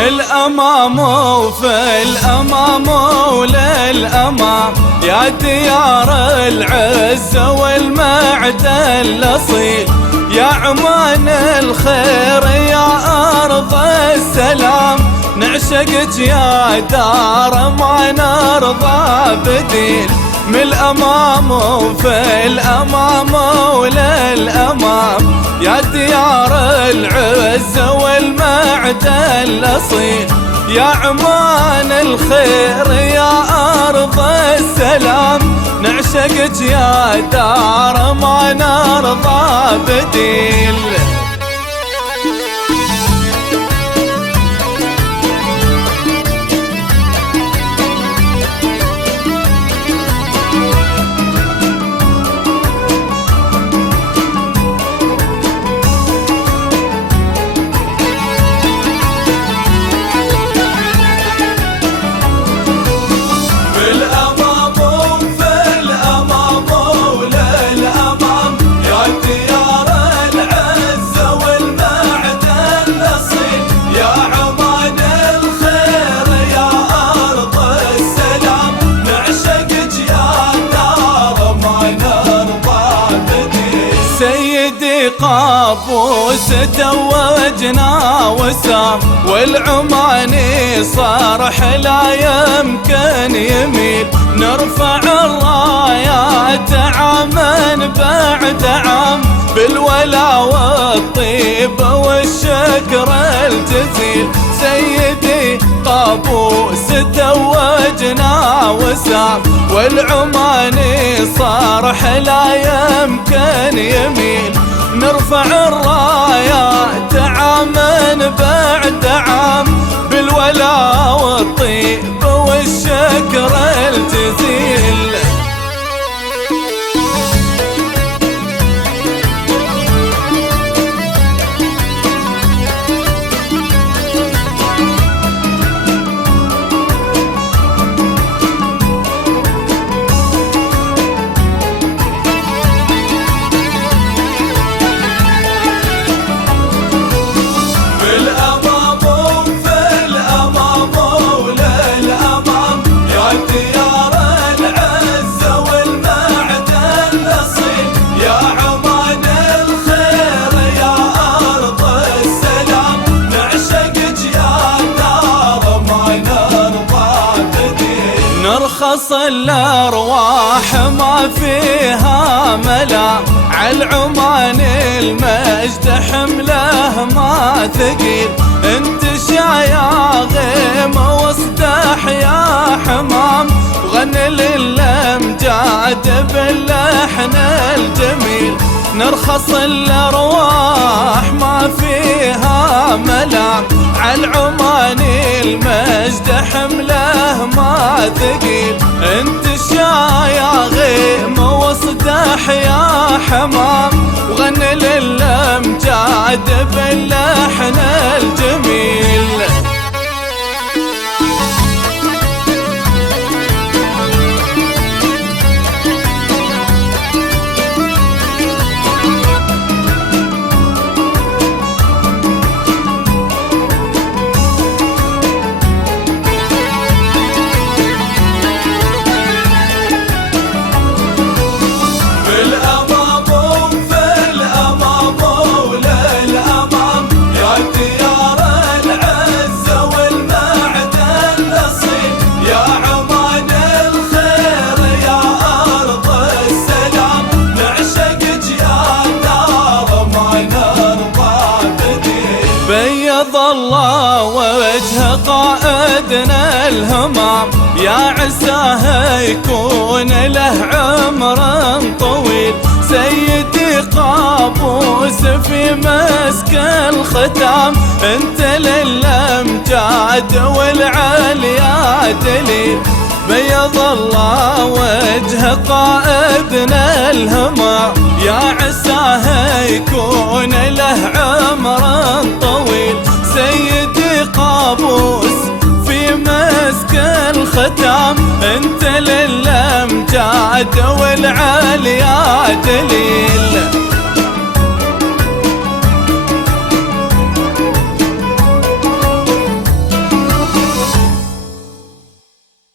في الأمام وفي الأمام وللأمام يا ديار العز والمعد الأصيل، يا عمان الخير يا أرض السلام، نعشقك يا دار ما نرضى بديل. من الأمام وفي الأمام وللأمام يا ديار العز والمعد الأصيل، يا عمان الخير يا أرض السلام، نعشقك يا دار ما نرضى بديل. قابوس توجنا وسام، والعماني صرح لا يمكن يميل، نرفع الرايات عاما بعد عام بالولا والطيب والشكر الجزيل. سيدي قابوس توجنا وسام، والعماني صرح لا يمكن يميل، نرفع الرايات عاما بعد عام بالولا والطيب والشكر الجزيل. نرخص الأرواح ما فيها ملام، عالعمان المجد حمله ما ثقيل، انتشى يا غيم واصدح يا حمام، وغني للأمجاد باللحن الجميل. نرخص الأرواح ما فيها ملام، عالعمان المجد حمله ما ثقيل، انتشى يا غيم واصدح يا حمام، وغني للأمجاد باللحن الجميل. بيض الله وجه قائدنا الهمام، يا عساه يكون له عمر طويل، سيدي قابوس في مسك الختام، انت للأمجاد والعاليا دليل. بيض الله وجه قائدنا الهمام، يا عساه يكون له عمر طويل، سيدي قابوس في مسك الختام، انت للأمجاد والعاليا